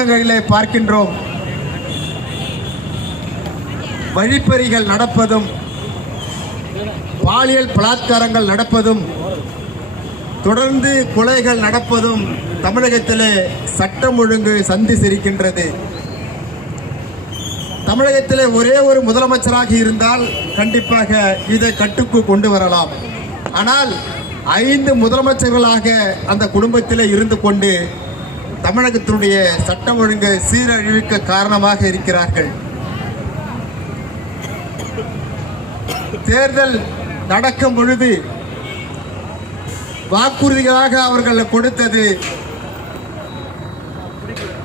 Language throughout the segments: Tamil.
ஊடகங்களிலே பார்க்கின்றோம். வழிப்பறிகள் நடப்பதும் பாலியல் பலாத்காரங்கள் நடப்பதும் தொடர்ந்து கொலைகள் நடப்பதும் தமிழகத்திலே சட்டம் ஒழுங்கு சந்தி சிரிக்கின்றது தமிழகத்திலே ஒரே ஒரு முதலமைச்சராக இருந்தால் கண்டிப்பாக இதை கட்டுக்கு கொண்டு வரலாம். ஆனால் ஐந்து முதலமைச்சர்களாக அந்த குடும்பத்திலே இருந்து கொண்டு தமிழகத்தினுடைய சட்டம் ஒழுங்கு சீரழிவுக்கு காரணமாக இருக்கிறார்கள். தேர்தல் நடக்கும் பொழுது வாக்குறுதிகளாக அவர்கள் கொடுத்தது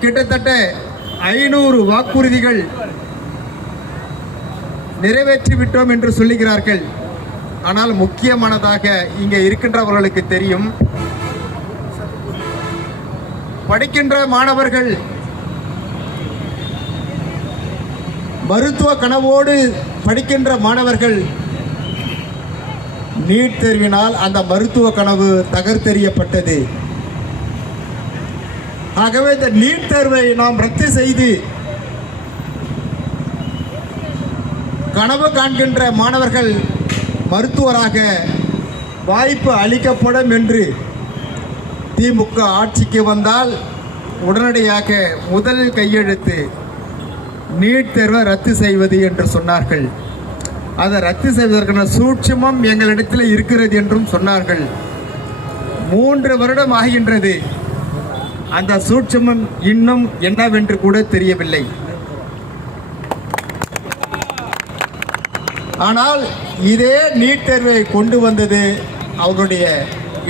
கிட்டத்தட்ட ஐநூறு வாக்குறுதிகள் நிறைவேற்றிவிட்டோம் என்று சொல்லுகிறார்கள். ஆனால் முக்கியமானதாக இங்கே இருக்கின்றவர்களுக்கு தெரியும். படிக்கின்ற மாணவர்கள் மருத்துவ கனவோடு படிக்கின்ற மாணவர்கள் நீட் தேர்வினால் அந்த மருத்துவ கனவு தகர்த்தெறியப்பட்டது. ஆகவே இந்த நீட் தேர்வை நாம் ரத்து செய்து கனவு காண்கின்ற மாணவர்கள் மருத்துவராக வாய்ப்பு அளிக்கப்படும் என்று திமுக ஆட்சிக்கு வந்தால் உடனடியாக முதல் கையெழுத்து நீட் தேர்வை ரத்து செய்வது என்று சொன்னார்கள். அதை ரத்து செய்வதற்கான சூட்சமம் எங்களிடத்தில் இருக்கிறது என்றும் சொன்னார்கள். மூன்று வருடம் ஆகின்றது. அந்த சூட்சமம் இன்னும் என்னவென்று கூட தெரியவில்லை. ஆனால் இதே நீட் தேர்வை கொண்டு வந்தது அவருடைய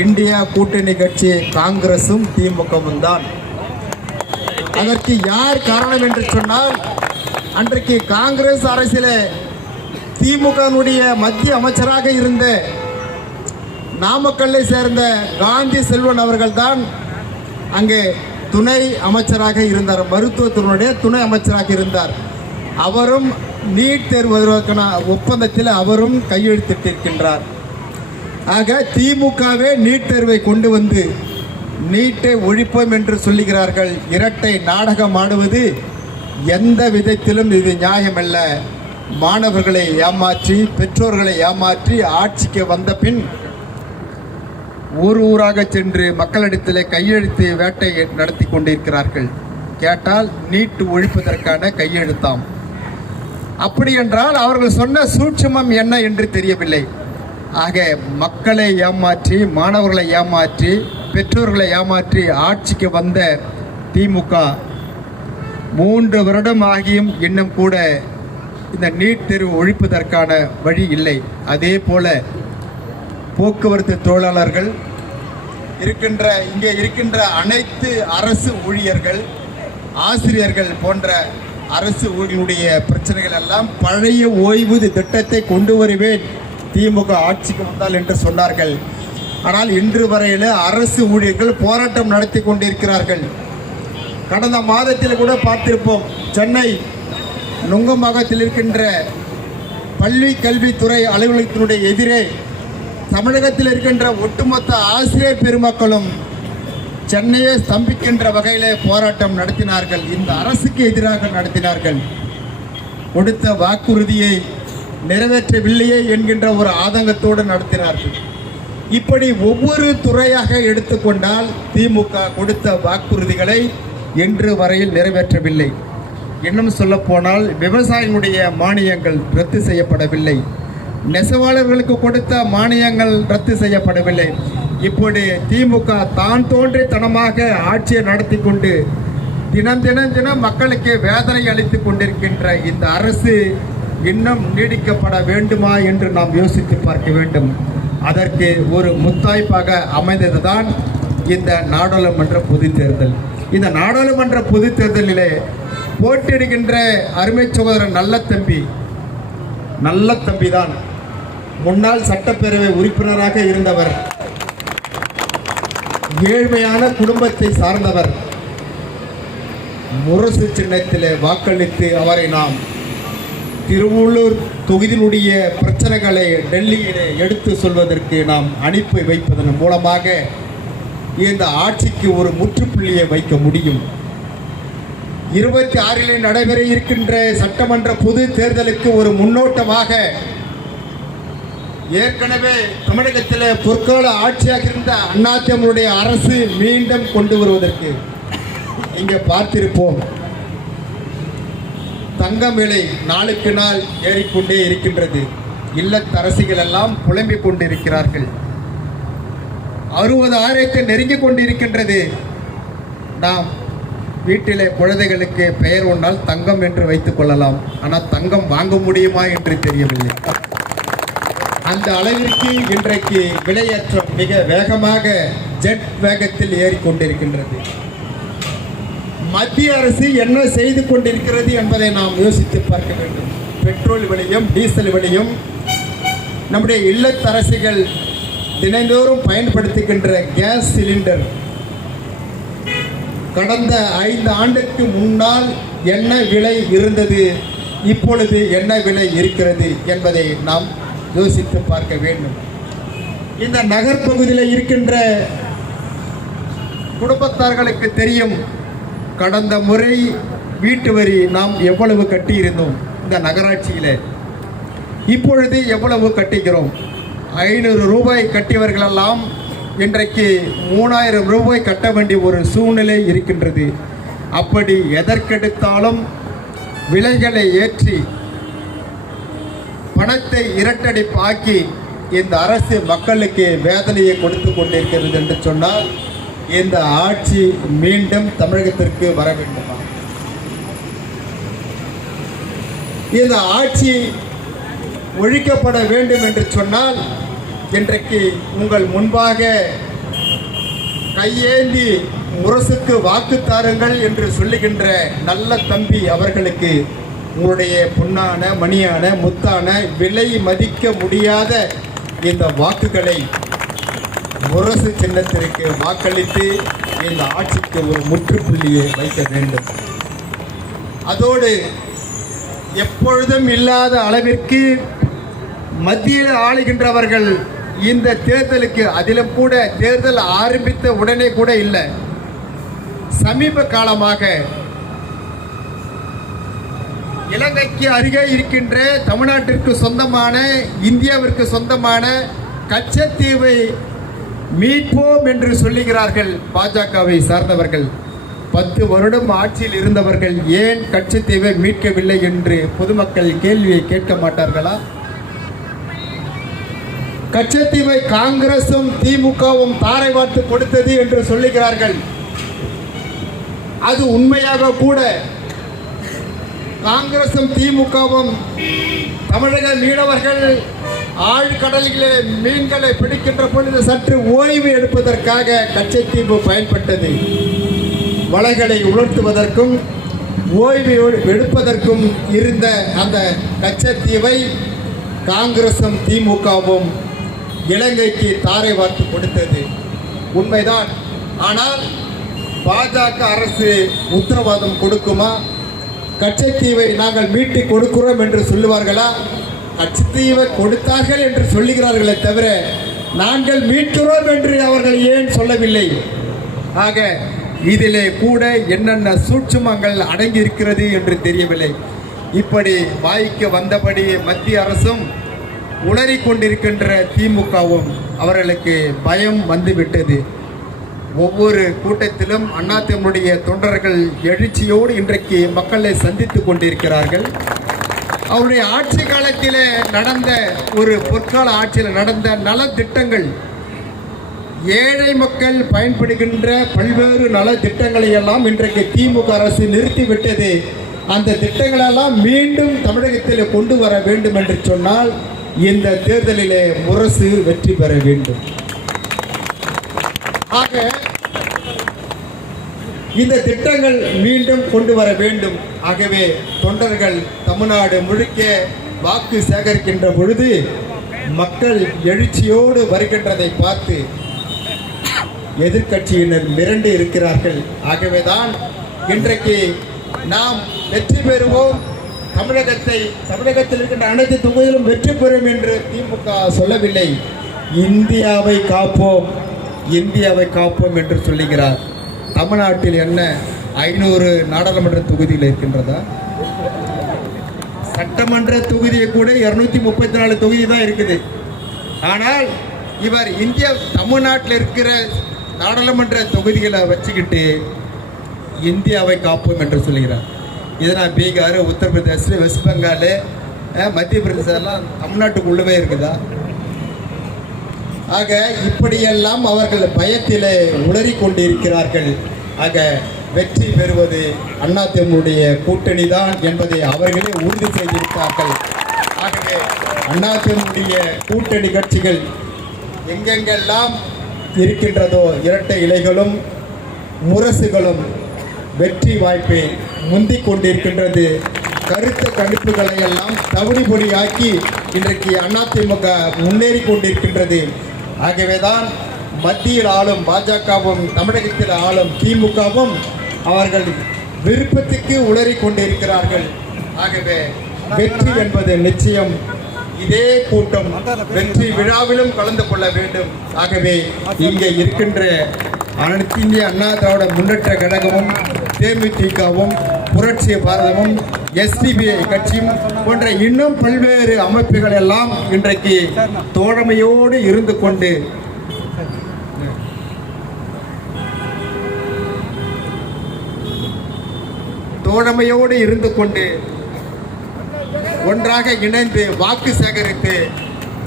இந்தியா கூட்டணி கட்சி காங்கிரசும் திமுகவும் தான். அதற்கு யார் காரணம் என்று சொன்னால் அன்றைக்கு காங்கிரஸ் அரசிலே திமுகனுடைய மத்திய அமைச்சராக இருந்த நாமக்கல்லை சேர்ந்த காந்தி செல்வன் அவர்கள்தான் அங்கே துணை அமைச்சராக இருந்தார். மருத்துவத்துறையுடைய துணை அமைச்சராக இருந்தார். அவரும் நீட் தேர்வு வருவதற்கான ஒப்பந்தத்தில் அவரும் கையெழுத்திட்டிருக்கின்றார். ஆக திமுகவே நீட் தேர்வை கொண்டு வந்து நீட்டை ஒழிப்போம் என்று சொல்லுகிறார்கள். இரட்டை நாடகம் ஆடுவது எந்த விதத்திலும் இது நியாயமல்ல. மாணவர்களை ஏமாற்றி பெற்றோர்களை ஏமாற்றி ஆட்சிக்கு வந்த பின் ஊர் ஊராக சென்று மக்களிடத்திலே கையெழுத்து வேட்டை நடத்தி கொண்டிருக்கிறார்கள். கேட்டால் நீட் ஒழிப்பதற்கான கையெழுத்தாம். அப்படி என்றால் அவர்கள் சொன்ன சூட்சுமம் என்ன என்று தெரியவில்லை. ஆக மக்களை ஏமாற்றி மாணவர்களை ஏமாற்றி பெற்றோர்களை ஏமாற்றி ஆட்சிக்கு வந்த திமுக மூன்று வருடம் ஆகியும் இன்னும் கூட இந்த நீட் தேர்வு ஒழிப்பதற்கான வழி இல்லை. அதே போல போக்குவரத்து தொழிலாளர்கள் இருக்கின்ற இங்கே இருக்கின்ற அனைத்து அரசு ஊழியர்கள் ஆசிரியர்கள் போன்ற அரசு ஊழியனுடைய பிரச்சனைகள் எல்லாம் பழைய ஓய்வூதிய திட்டத்தை கொண்டு வருவேன் திமுக ஆட்சிக்கு வந்தால் என்று சொன்னார்கள். ஆனால் இன்று வரையில் அரசு ஊழியர்கள் போராட்டம் நடத்தி கொண்டிருக்கிறார்கள். கடந்த மாதத்தில் கூட பார்த்திருப்போம் சென்னை நுங்கம்பாக்கத்தில் இருக்கின்ற பள்ளி கல்வித்துறை அலுவலகத்தினுடைய எதிரே தமிழகத்தில் இருக்கின்ற ஒட்டுமொத்த ஆசிரியர் பெருமக்களும் சென்னையை ஸ்தம்பிக்கின்ற வகையிலே போராட்டம் நடத்தினார்கள். இந்த அரசுக்கு எதிராக நடத்தினார்கள். கொடுத்த வாக்குறுதியை நிறைவேற்றவில்லையே என்கின்ற ஒரு ஆதங்கத்தோடு நடத்தினார்கள். இப்படி ஒவ்வொரு துறையாக எடுத்துக்கொண்டால் திமுக கொடுத்த வாக்குறுதிகளை இன்று வரையில் நிறைவேற்றவில்லை. இன்னும் சொல்ல போனால் விவசாயிகளுடைய மானியங்கள் ரத்து செய்யப்படவில்லை. நெசவாளர்களுக்கு கொடுத்த மானியங்கள் ரத்து செய்யப்படவில்லை. இப்படி திமுக தான் தோன்றித்தனமாக ஆட்சியை நடத்தி கொண்டு தினம் தினம் தினம் மக்களுக்கு வேதனை அளித்து கொண்டிருக்கின்ற இந்த அரசு இன்னும் நீடிக்கப்பட வேண்டுமா என்று நாம் யோசித்து பார்க்க வேண்டும். அதற்கு ஒரு முத்தாய்ப்பாக அமைந்ததுதான் இந்த நாடாளுமன்ற பொது தேர்தல். இந்த நாடாளுமன்ற பொது தேர்தலிலே போட்டியிடுகின்ற அருமை சகோதரன் நல்ல தம்பி நல்ல தம்பி தான் முன்னாள் சட்டப்பேரவை உறுப்பினராக இருந்தவர். ஏழ்மையான குடும்பத்தை சார்ந்தவர். முரசு சின்னத்திலே வாக்களித்து அவரை நாம் திருவள்ளூர் தொகுதியினுடைய பிரச்சனைகளை டெல்லியிலே எடுத்து சொல்வதற்கு நாம் அனுப்பி வைப்பதன் மூலமாக இந்த ஆட்சிக்கு ஒரு முற்றுப்புள்ளியை வைக்க முடியும். இருபத்தி ஆறில் நடைபெற இருக்கின்ற சட்டமன்ற பொது தேர்தலுக்கு ஒரு முன்னோட்டமாக ஏற்கனவே தமிழகத்தில் பொற்கால ஆட்சியாக இருந்த அதிமுடைய அரசு மீண்டும் கொண்டு வருவதற்கு இங்கே பார்த்திருப்போம். தங்கம் விலை நாளுக்கு நாள் ஏறிக்கொண்டே இருக்கின்றது. இல்லத்தரசிகள் எல்லாம் புலம்பிக் கொண்டிருக்கிறார்கள். அறுபது ஆயிரத்தை நெருங்கிக் கொண்டிருக்கின்றது. நாம் வீட்டிலே குழந்தைகளுக்கு பெயர் ஒன்றால் தங்கம் என்று வைத்துக் கொள்ளலாம். ஆனால் தங்கம் வாங்க முடியுமா என்று தெரியவில்லை. அந்த அளவிற்கு இன்றைக்கு விலையேற்றம் மிக வேகமாக ஜெட் வேகத்தில் ஏறிக்கொண்டிருக்கின்றது. மத்திய அரசு என்ன செய்து கொண்டிருக்கிறது என்பதை நாம் யோசித்து பார்க்க வேண்டும். பெட்ரோல் விலையும் டீசல் விலையும் நம்முடைய இல்லத்தரசிகள் தினந்தோறும் பயன்படுத்துகின்ற கேஸ் சிலிண்டர். கடந்த ஐந்து ஆண்டுக்கு முன்னால் என்ன விலை இருந்தது இப்பொழுது என்ன விலை இருக்கிறது என்பதை நாம் யோசித்து பார்க்க வேண்டும். இந்த நகர்ப்பகுதியில் இருக்கின்ற குடும்பத்தார்களுக்கு தெரியும் கடந்த முறை வீட்டு வரி நாம் எவ்வளவு கட்டியிருந்தோம்? இந்த நகராட்சியில். இப்பொழுது எவ்வளவு கட்டுகிறோம்? ஐநூறு ரூபாய் கட்டியவர்களெல்லாம் இன்றைக்கு மூணாயிரம் ரூபாய் கட்ட வேண்டிய ஒரு சூழ்நிலை இருக்கின்றது. அப்படி எதற்கெடுத்தாலும் விலைகளை ஏற்றி பணத்தை இரட்டடிப்பாக்கி இந்த அரசு மக்களுக்கு வேதனையை கொடுத்து கொண்டிருக்கிறது என்று சொன்னால் இந்த ஆட்சி மீண்டும் தமிழகத்திற்கு வர வேண்டுமா? இந்த ஆட்சி ஒழிக்கப்பட வேண்டும் என்று சொன்னால் இன்றைக்கு உங்கள் முன்பாக கையேந்தி முரசுக்கு வாக்கு தாருங்கள் என்று சொல்லுகின்ற நல்ல தம்பி அவர்களுக்கு உங்களுடைய பொன்னான மணியான முத்தான விலை மதிக்க முடியாத இந்த வாக்குகளை முரசு சின்னத்திற்கு வாக்களித்து இந்த ஆட்சிக்கு ஒரு முற்றுப்புள்ளியை வைக்க வேண்டும். அதோடு எப்பொழுதும் இல்லாத அளவிற்கு மத்தியில் ஆளுகின்றவர்கள் இந்த தேர்தலுக்கு அதிலும் கூட தேர்தல் ஆரம்பித்த உடனே கூட இல்லை. சமீப காலமாக இலங்கைக்கு அருகே இருக்கின்ற தமிழ்நாட்டிற்கு சொந்தமான இந்தியாவிற்கு சொந்தமான கச்சத்தீவை மீட்போம் என்று சொல்லுகிறார்கள் பாஜகவை சார்ந்தவர்கள். பத்து வருடம் ஆட்சியில் இருந்தவர்கள் ஏன் கட்சித்தீவை மீட்கவில்லை என்று பொதுமக்கள் கேள்வியை கேட்க மாட்டார்களா? கச்சத்தீவை காங்கிரசும் திமுகவும் தாரை வார்த்து கொடுத்தது என்று சொல்லுகிறார்கள். அது உண்மையாக கூட. காங்கிரசும் திமுகவும் தமிழக மீனவர்கள் ஆழ்கடலிலே மீன்களை பிடிக்கின்ற பொழுது சற்று ஓய்வு எடுப்பதற்காக கச்சத்தீவு பயன்பட்டது. வலைகளை உலர்த்துவதற்கும் ஓய்வு எடுப்பதற்கும் இருந்த அந்த கச்சத்தீவை காங்கிரசும் திமுகவும் இலங்கைக்கு தாரை வார்த்து கொடுத்தது. உண்மைதான். ஆனால் பாஜக அரசு உத்தரவாதம் கொடுக்குமா? கச்சத்தீவை நாங்கள் மீட்டு கொடுக்கிறோம் என்று சொல்லுவார்களா? கச்சத்தீவை கொடுத்தார்கள் என்று சொல்லுகிறார்களே தவிர நாங்கள் மீட்கிறோம் என்று அவர்கள் ஏன் சொல்லவில்லை? ஆக இதிலே கூட என்னென்ன சூட்சுமங்கள் அடங்கி இருக்கிறது என்று தெரியவில்லை. இப்படி வாய்க்கு வந்தபடி மத்திய அரசும் உளறி கொண்டிருக்கின்ற திமுகவும் அவர்களுக்கு பயம் வந்துவிட்டது. ஒவ்வொரு கூட்டத்திலும் அதிமுடைய தொண்டர்கள் எழுச்சியோடு இன்றைக்கு மக்களை சந்தித்துக் கொண்டிருக்கிறார்கள். அவருடைய ஆட்சி காலத்தில் நடந்த ஒரு பொற்கால ஆட்சியில் நடந்த நலத்திட்டங்கள் ஏழை மக்கள் பயன்படுகின்ற பல்வேறு நலத்திட்டங்களை எல்லாம் இன்றைக்கு திமுக அரசு நிறுத்திவிட்டது. அந்த திட்டங்களெல்லாம் மீண்டும் தமிழகத்தில் கொண்டு வர வேண்டும் என்று சொன்னால் இந்த தேர்தலிலே முரசு வெற்றி பெற வேண்டும். ஆக இந்த திட்டங்கள் மீண்டும் கொண்டு வர வேண்டும். ஆகவே தொண்டர்கள் தமிழ்நாடு முழுக்க வாக்கு சேகரிக்கின்ற பொழுது மக்கள் எழுச்சியோடு வருகின்றதை பார்த்து எதிர்க்கட்சியினர் மிரண்டு இருக்கிறார்கள். ஆகவேதான் இன்றைக்கு நாம் வெற்றி பெறுவோம். தமிழகத்தை தமிழகத்தில் இருக்கின்ற அனைத்து தொகுதியிலும் வெற்றி பெறும் என்று திமுக சொல்லவில்லை. இந்தியாவை காப்போம் இந்தியாவை காப்போம் என்று சொல்லுகிறார். தமிழ்நாட்டில் என்ன ஐநூறு நாடாளுமன்ற தொகுதியில் இருக்கின்றதா? சட்டமன்ற தொகுதியை கூட இருநூத்தி முப்பத்தி நாலு தொகுதி தான் இருக்குது. ஆனால் இவர் இந்தியா தமிழ்நாட்டில் இருக்கிற நாடாளுமன்ற தொகுதிகளை வச்சுக்கிட்டு இந்தியாவை காப்போம் என்று சொல்கிறார் இதை நான் பீகார் உத்தரப்பிரதேச வெஸ்ட் பெங்கால் மத்திய பிரதேசம் எல்லாம் தமிழ்நாட்டுக்குள்ளவே இருக்குதா? ஆக இப்படியெல்லாம் அவர்கள் பயத்திலே உளறி கொண்டிருக்கிறார்கள் ஆக வெற்றி பெறுவது அதிமுடைய கூட்டணி தான் என்பதை அவர்களே உறுதி செய்திருக்கிறார்கள். ஆகவே அதிமுடைய கூட்டணி கட்சிகள் எங்கெங்கெல்லாம் இருக்கின்றதோ இரட்டை இலைகளும் முரசுகளும் வெற்றி வாய்ப்பை முந்திக் கொண்டிருக்கின்றது. கருத்த கணிப்புகளை எல்லாம் தவிடுபொடியாக்கி இன்றைக்கு அதிமுக முன்னேறி கொண்டிருக்கின்றது. ஆகவேதான் மத்தியில் ஆளும் பாஜகவும் தமிழகத்தில் ஆளும் திமுகவும் அவர்கள் விருப்பத்துக்கு உளறி கொண்டிருக்கிறார்கள். ஆகவே வெற்றி என்பது நிச்சயம். இதே கூட்டம் வெற்றி விழாவிலும் கலந்து கொள்ள வேண்டும். ஆகவே இங்கே இருக்கின்ற அனைத்து இந்திய அண்ணா திராவிட முன்னேற்ற கழகமும் தேமுதிகவும் புரட்சி பாரதமும் எஸ்டிபிஐ கட்சியும் போன்ற இன்னும் பல்வேறு அமைப்புகள் எல்லாம் இன்றைக்கு தோழமையோடு இருந்து கொண்டு தோழமையோடு இருந்து கொண்டு ஒன்றாக இணைந்து வாக்கு சேகரித்து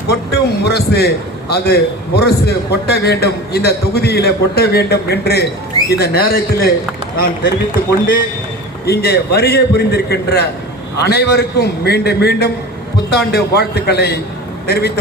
கொட்டும் முரசு அது முரசு கொட்ட வேண்டும் இந்த தொகுதியில் கொட்ட வேண்டும் என்று இந்த நேரத்தில் நான் தெரிவித்துக் கொண்டு இங்கே வருகை புரிந்திருக்கின்ற அனைவருக்கும் மீண்டும் மீண்டும் புத்தாண்டு வாழ்த்துக்களை தெரிவித்து